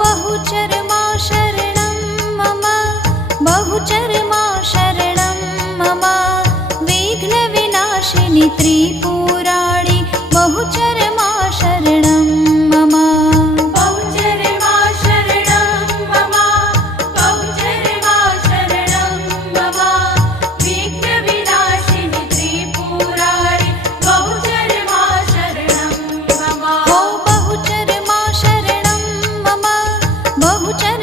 बहुचरमा शरणं मम बहुचरमा शरणं मम विघ्नविनाशिनी त्रिपुराणि बहुचरमा शरणं मम बहुचरमा शरणं मम बहुचरमा शरणं मम विघ्नविनाशिनी त्रिपुराणि बहुचरमा शरणं मम हो बहुचरमा शरणं मम बहुचरमा